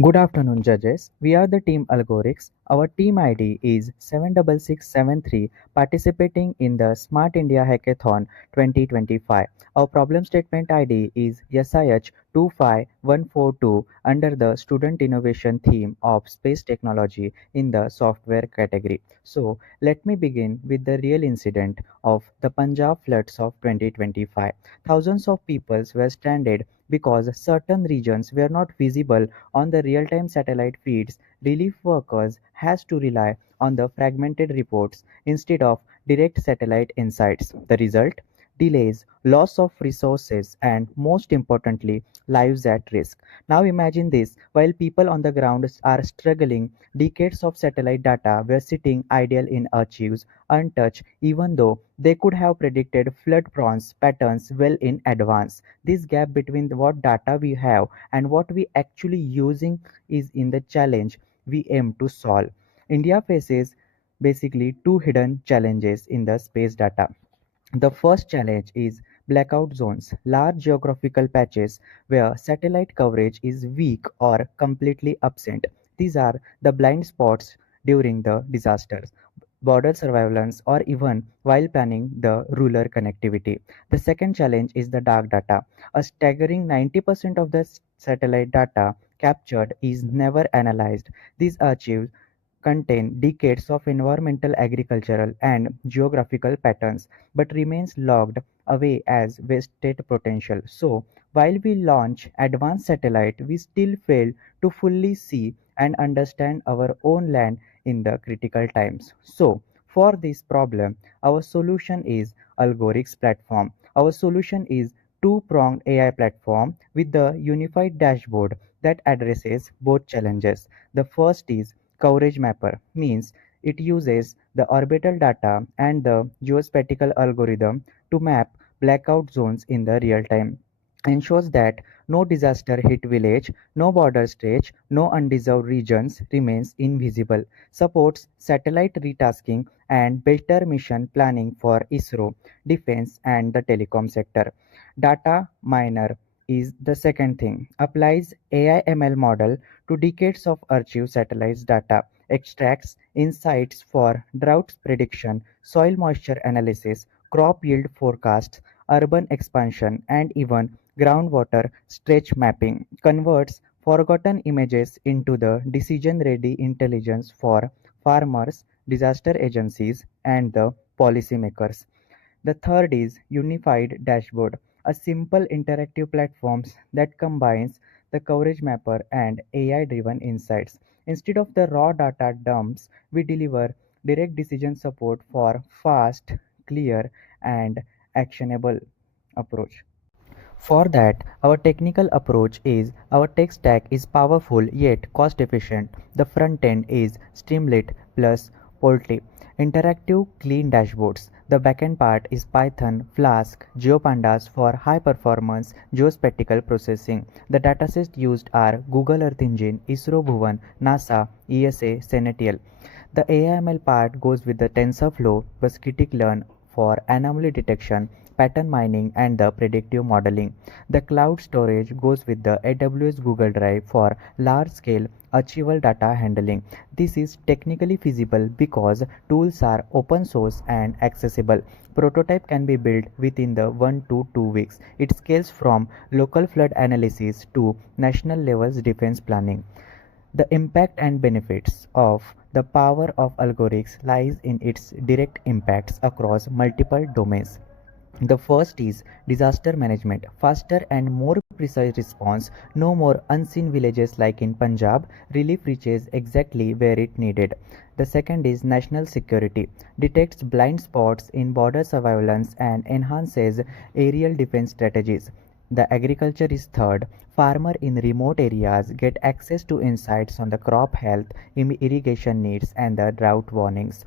Good afternoon, judges. We are the team Algorix. Our team ID is 76673, participating in the Smart India Hackathon 2025. Our problem statement ID is SIH25142 under the Student Innovation theme of Space Technology in the software category. So, let me begin with the real incident of the Punjab floods of 2025. Thousands of people were stranded because certain regions were not visible on the real-time satellite feeds. Relief workers has to rely on the fragmented reports instead of direct satellite insights. The result? Delays, loss of resources, and most importantly, lives at risk. Now imagine this, while people on the ground are struggling, decades of satellite data were sitting idle in archives, untouched, even though they could have predicted flood-prone patterns well in advance. This gap between what data we have and what we actually using is in the challenge we aim to solve. India faces basically two hidden challenges in the space data. The first challenge is blackout zones, large geographical patches where satellite coverage is weak or completely absent. These are the blind spots during the disasters, border surveillance, or even while planning the rural connectivity. The second challenge is the dark data. A staggering 90% of the satellite data captured is never analyzed. These archives contain decades of environmental, agricultural, and geographical patterns, but remains locked away as wasted potential. So, while we launch advanced satellite, we still fail to fully see and understand our own land in the critical times. So, for this problem, our solution is Algorix platform. Our solution is two-pronged AI platform with the unified dashboard that addresses both challenges. The first is coverage mapper, means it uses the orbital data and the geospatial algorithm to map blackout zones in the real time, ensures that no disaster hit village, no border stretch, no undeserved regions remains invisible, supports satellite retasking and better mission planning for ISRO, defense and the telecom sector. Data miner is the second thing, applies AI ML model to decades of archive satellites data, extracts insights for drought prediction, soil moisture analysis, crop yield forecasts, urban expansion, and even groundwater stretch mapping, converts forgotten images into the decision-ready intelligence for farmers, disaster agencies, and the policymakers. The third is Unified Dashboard, a simple interactive platform that combines the coverage mapper and AI-driven insights. Instead of the raw data dumps, we deliver direct decision support for fast, clear, and actionable approach. For that, our technical approach is our tech stack is powerful yet cost efficient. The front end is Streamlit plus Portly. Interactive clean dashboards. The backend part is Python, Flask, GeoPandas for high performance geospatial processing. The datasets used are Google Earth Engine, ISRO Bhuvan, NASA, ESA, Sentinel. The AML part goes with the TensorFlow, scikit-learn for anomaly detection, pattern mining, and the predictive modeling. The cloud storage goes with the AWS Google Drive for large-scale archival data handling. This is technically feasible because tools are open source and accessible. Prototype can be built within the 1 to 2 weeks. It scales from local flood analysis to national levels defense planning. The impact and benefits of the power of Algorix lies in its direct impacts across multiple domains. The first is disaster management, faster and more precise response, no more unseen villages like in Punjab, relief reaches exactly where it needed. The second is national security, detects blind spots in border surveillance and enhances aerial defense strategies. The agriculture is third. Farmer in remote areas get access to insights on the crop health, irrigation needs, and the drought warnings.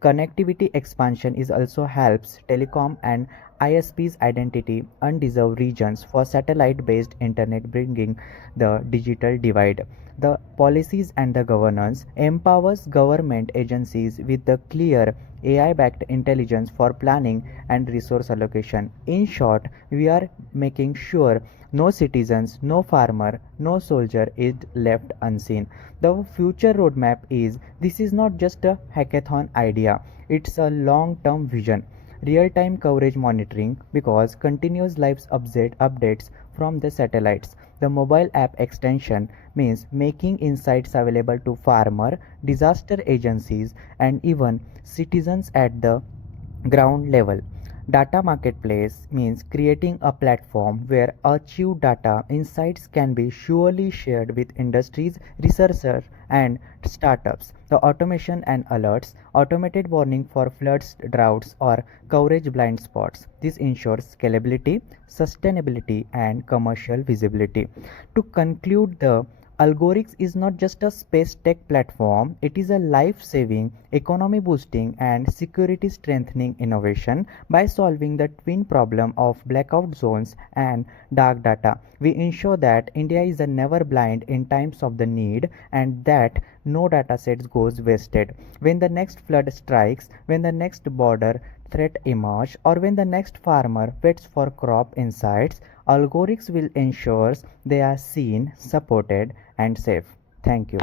Connectivity expansion is also helps telecom and ISPs identity undeserved regions for satellite-based internet bringing the digital divide. The policies and the governance empowers government agencies with the clear AI-backed intelligence for planning and resource allocation. In short, we are making sure No citizens, no farmer, no soldier is left unseen. The future roadmap is this is not just a hackathon idea, it's a long term vision. Real time coverage monitoring because continuous live updates from the satellites. The mobile app extension means making insights available to farmer, disaster agencies, and even citizens at the ground level. Data marketplace means creating a platform where achieved data insights can be surely shared with industries, researchers, and startups. The automation and alerts, automated warning for floods, droughts, or coverage blind spots. This ensures scalability, sustainability, and commercial visibility. To conclude, the Algorix is not just a space tech platform, it is a life saving, economy boosting, and security strengthening innovation. By solving the twin problem of blackout zones and dark data, we ensure that India is never blind in times of the need and that no dataset goes wasted. When the next flood strikes, when the next border threat emerges, or when the next farmer waits for crop insights, Algorix will ensure they are seen, supported, and safe. Thank you.